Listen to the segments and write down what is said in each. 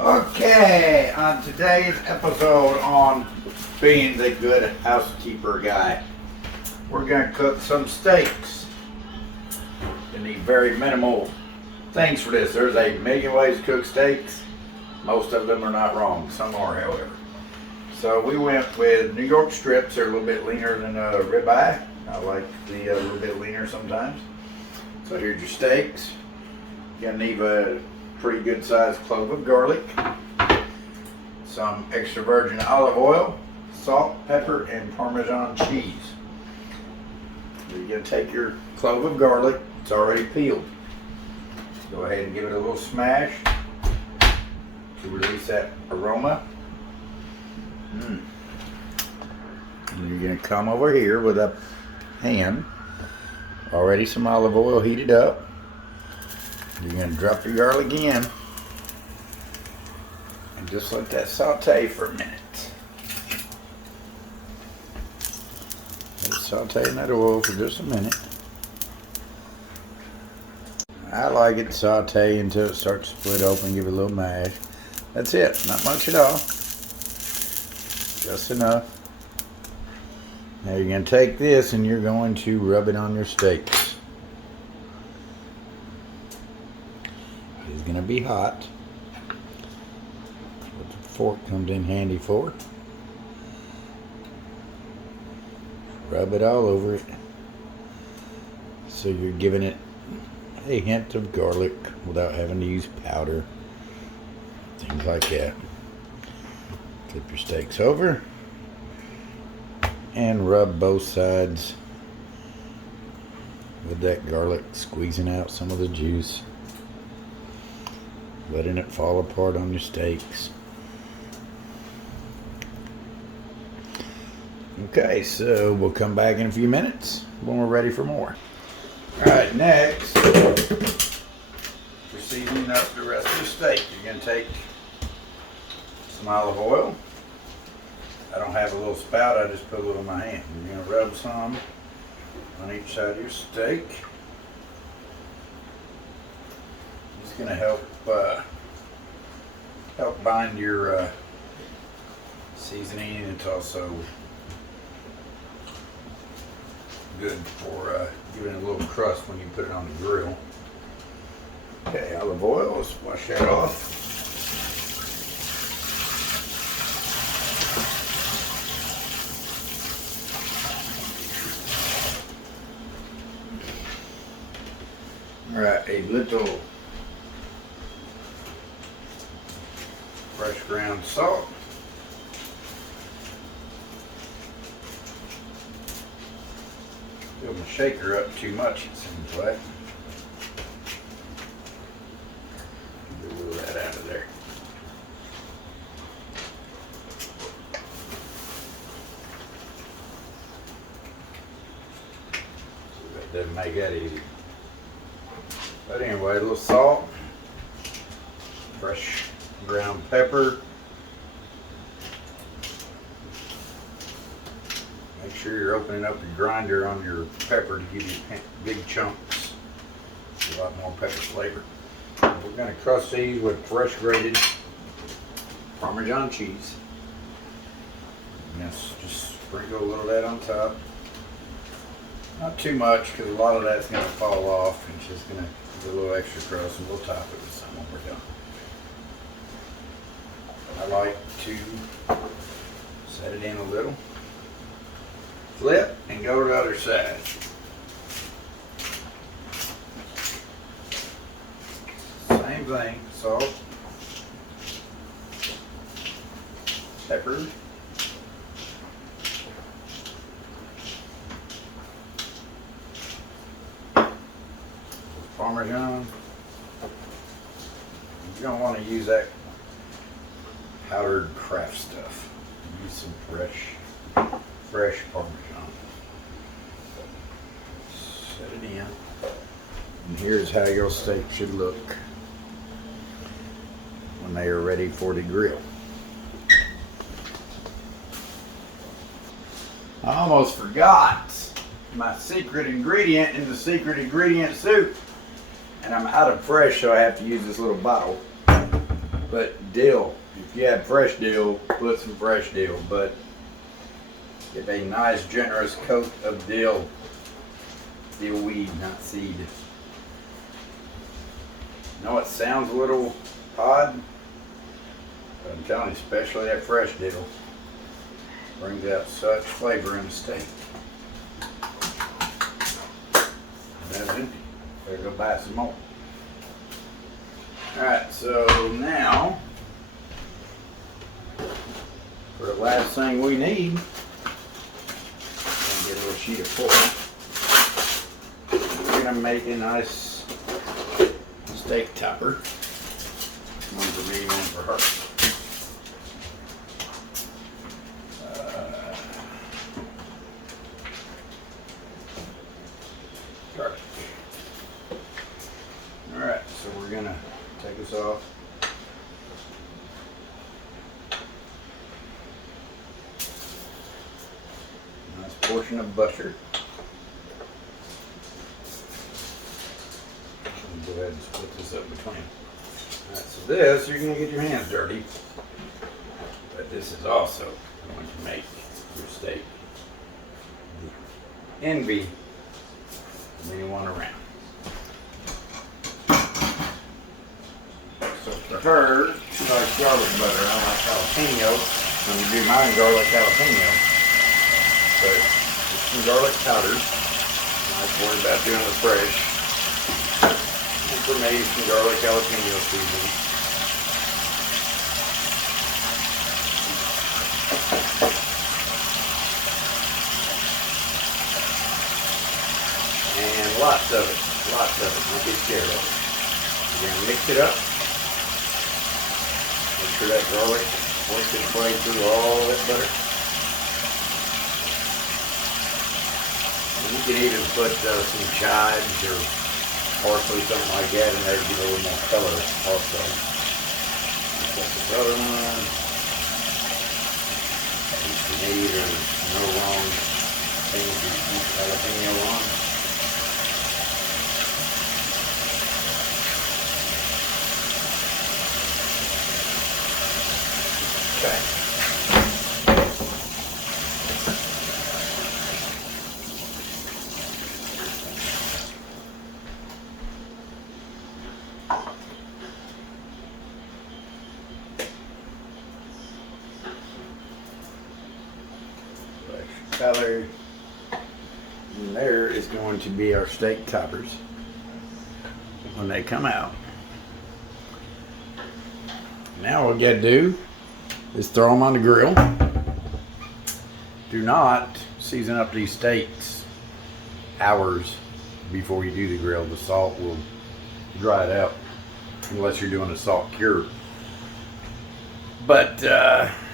Okay, on today's episode on being the good housekeeper guy, we're going to cook some steaks. You need very minimal things for this. There's a million ways to cook steaks. Most of them are not wrong. Some are, however. So we went with New York strips. They're a little bit leaner than a ribeye. I like the a little bit leaner sometimes. So here's your steaks. You're going to need a pretty good sized clove of garlic, some extra virgin olive oil, salt, pepper, and Parmesan cheese. You're going to take your clove of garlic, it's already peeled. Go ahead and give it a little smash to release that aroma. And you're going to come over here with a pan, already some olive oil heated up. You're going to drop your garlic in and just let that saute for a minute. Saute in that oil for just a minute. I like it to saute until it starts to split open, give it a little mash. That's it, not much at all. Just enough. Now you're going to take this and you're going to rub it on your steaks. It's going to be hot. What the fork comes in handy for. Rub it all over it. So you're giving it a hint of garlic without having to use powder. Things like that. Flip your steaks over and rub both sides with that garlic, squeezing out some of the juice, letting it fall apart on your steaks. Okay, so we'll come back in a few minutes when we're ready for more. Alright, next, for seasoning up the rest of the steak, you're going to take some olive oil. I don't have a little spout, I just put a little in my hand. You're going to rub some on each side of your steak. It's going to help bind your seasoning, and it's also good for giving it a little crust when you put it on the grill. Okay, olive oil, let's wash that off. Alright, a little fresh ground salt. Fill the shaker up too much, it seems like. Get a little of that out of there. So that doesn't make that easy. But anyway, a little salt, fresh ground pepper. Make sure you're opening up your grinder on your pepper to give you big chunks. A lot more pepper flavor. We're going to crust these with fresh grated Parmesan cheese. Yes, just sprinkle a little of that on top. Not too much, because a lot of that's going to fall off, and it's just going to give a little extra crust, and we'll top it with some when we're done. I like to set it in a little, flip, and go to the other side. Same thing, salt, pepper, Parmesan. You don't want to use that powdered Kraft stuff. Use some fresh Parmesan. Set it in. And here's how your steak should look when they are ready for the grill. I almost forgot my secret ingredient in the secret ingredient soup. And I'm out of fresh, so I have to use this little bottle. But dill, if you have fresh dill, put some fresh dill, but give a nice generous coat of dill. Dill weed, not seed. I know it sounds a little odd, but I'm telling you, especially that fresh dill brings out such flavor in the steak. That's empty. Better go buy some more. Alright, so now for the last thing we need, get a little sheet of foil. We're gonna make a nice steak topper. One for me, one for her. Garlic. Alright, so we're gonna take this off. Nice portion of butter. Go ahead and split this up between. Alright, so this, you're going to get your hands dirty, but this is also going to make your steak the envy of anyone around. So for her, she likes garlic butter. I like jalapeno. I'm going to do mine garlic jalapeno, but just some garlic powder. I'm not worried about doing it fresh. For me, some garlic jalapeno seasoning. And lots of it, don't get scared of it. You're going to mix it up. Make sure that garlic works its way through all that butter. And you can even put some chives or parsley, something like that, in there to give a little more color also. Got this other one. If you need, there's no wrong things to keep jalapeno on. Okay. Color, and there is going to be our steak toppers when they come out. Now what we got to do is throw them on the grill. Do not season up these steaks hours before you do the grill. The salt will dry it out unless you're doing a salt cure. But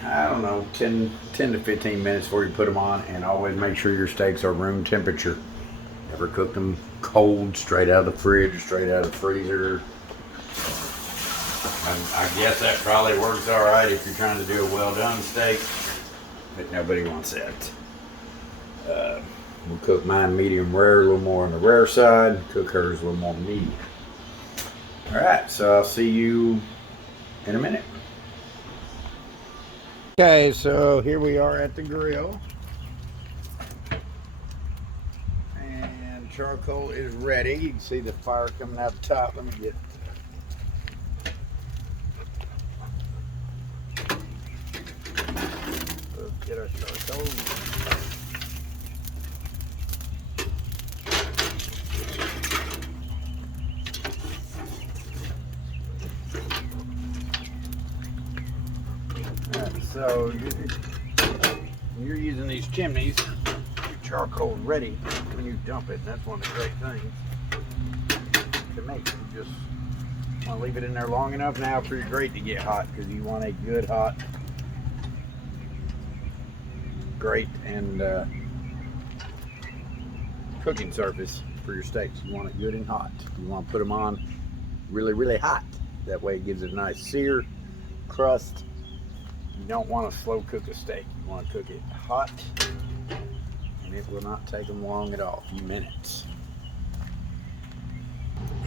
I don't know, 10 to 15 minutes before you put them on, and always make sure your steaks are room temperature. Never cook them cold, straight out of the fridge, straight out of the freezer. I guess that probably works all right if you're trying to do a well done steak, but nobody wants that. We'll cook mine medium rare, a little more on the rare side. Cook hers a little more medium. All right, so I'll see you in a minute. Okay, so here we are at the grill, and charcoal is ready. You can see the fire coming out the top. Let me get our charcoal. So you're using these chimneys, your charcoal is ready when you dump it, and that's one of the great things to make. You just want to leave it in there long enough now for your grate to get hot, because you want a good hot grate and cooking surface for your steaks. You want it good and hot. You want to put them on really hot. That way it gives it a nice sear, crust. You don't want to slow cook a steak. You want to cook it hot, and it will not take them long at all, a few minutes.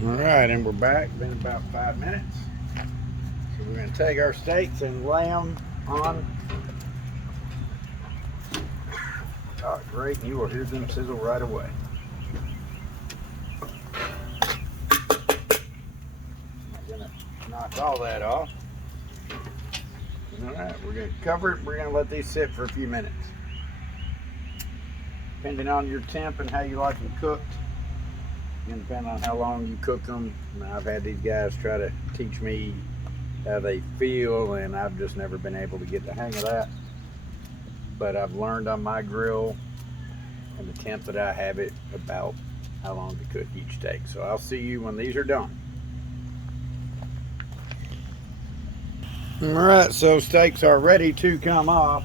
All right, and we're back. Been about 5 minutes. So We're going to take our steaks and lay them on. Oh, great, and you will hear them sizzle right away. I'm going to knock all that off. All right, we're going to cover it. We're going to let these sit for a few minutes. Depending on your temp and how you like them cooked, and depending on how long you cook them. I've had these guys try to teach me how they feel, and I've just never been able to get the hang of that. But I've learned on my grill and the temp that I have it about how long to cook each steak. So I'll see you when these are done. All right, so steaks are ready to come off.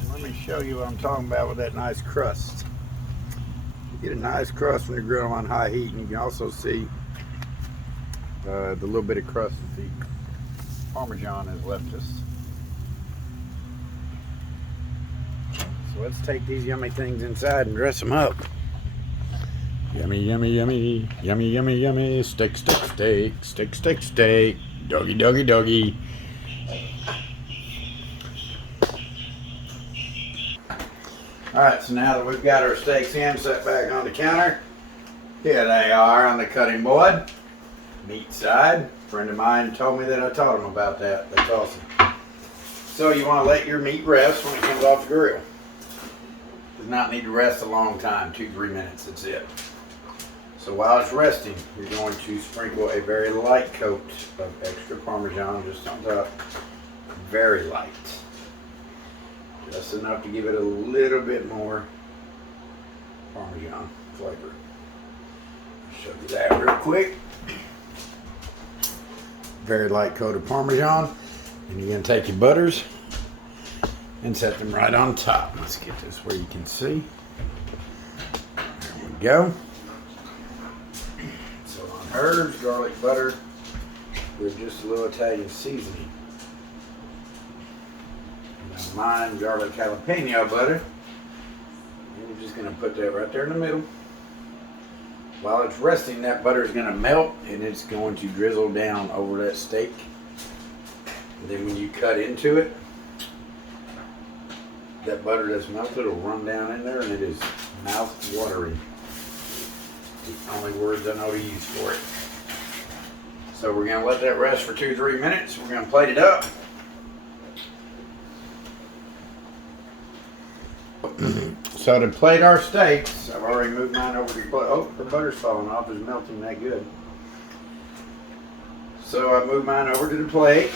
And let me show you what I'm talking about with that nice crust. You get a nice crust when you grill them on high heat, and you can also see the little bit of crust that the Parmesan has left us. So let's take these yummy things inside and dress them up. Yummy, yummy, yummy, yummy, yummy, yummy. Steak, steak, steak, steak, steak, steak. Doggy, doggy, doggy. Alright, so now that we've got our steaks in, set back on the counter, here they are on the cutting board. Meat side. A friend of mine told me that I taught him about that. That's awesome. So you want to let your meat rest when it comes off the grill. Does not need to rest a long time, 2-3 minutes, that's it. So while it's resting, you're going to sprinkle a very light coat of extra Parmesan just on top. Very light. Just enough to give it a little bit more Parmesan flavor. I'll show you that real quick. Very light coat of Parmesan. And you're going to take your butters and set them right on top. Let's get this where you can see. There we go. So on herbs, garlic butter with just a little Italian seasoning. And on mine, garlic jalapeno butter. And you're just going to put that right there in the middle. While it's resting, that butter is going to melt and it's going to drizzle down over that steak. And then when you cut into it, that butter that's melted will run down in there, and it is mouth-watering. The only words I know to use for it. So we're going to let that rest for 2-3 minutes. We're going to plate it up. So to plate our steaks, I've already moved mine over to the plate. Oh, the butter's falling off. It's melting that good. So I moved mine over to the plate.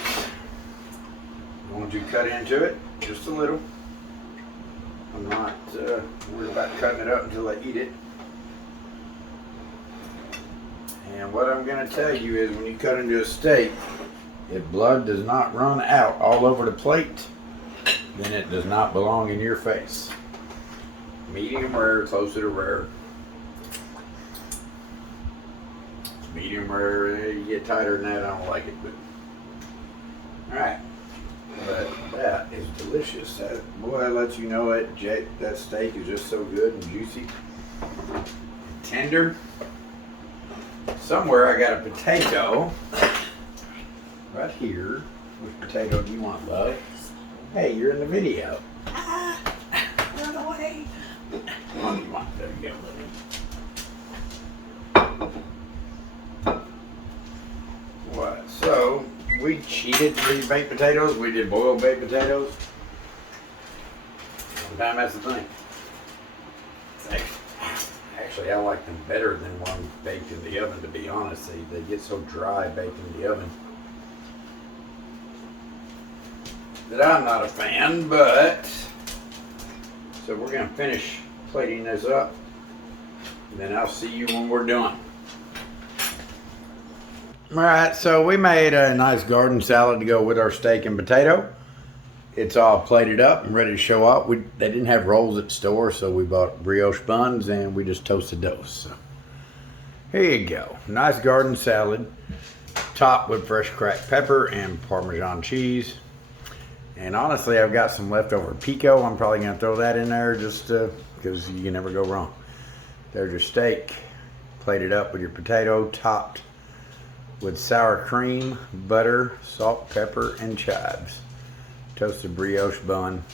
I'm going to cut into it just a little. I'm not worried about cutting it up until I eat it. And what I'm going to tell you is when you cut into a steak, if blood does not run out all over the plate, then it does not belong in your face. Medium rare, closer to rare. Medium rare, you get tighter than that, I don't like it. But alright. But that is delicious. That, boy, that lets you know that steak is just so good and juicy. Tender. Somewhere I got a potato. Right here. Which potato do you want, love? Hey, you're in the video. Run away. What do you want? There you go. What? So, we cheated for these baked potatoes. We did boiled baked potatoes. Sometimes that's the thing. Actually, I like them better than one baked in the oven, to be honest. They get so dry baked in the oven that I'm not a fan, but so we're going to finish plating this up, and then I'll see you when we're done. Alright, so we made a nice garden salad to go with our steak and potato. It's all plated up and ready to show off. They didn't have rolls at the store, so we bought brioche buns and we just toasted those. So here you go. Nice garden salad, topped with fresh cracked pepper and Parmesan cheese. And honestly, I've got some leftover pico. I'm probably going to throw that in there just because you can never go wrong. There's your steak, plated up with your potato, topped with sour cream, butter, salt, pepper, and chives. Toasted brioche bun,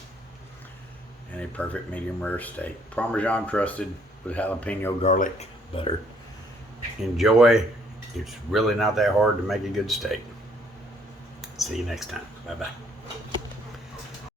and a perfect medium rare steak. Parmesan crusted with jalapeno garlic butter. Enjoy. It's really not that hard to make a good steak. See you next time. Bye-bye.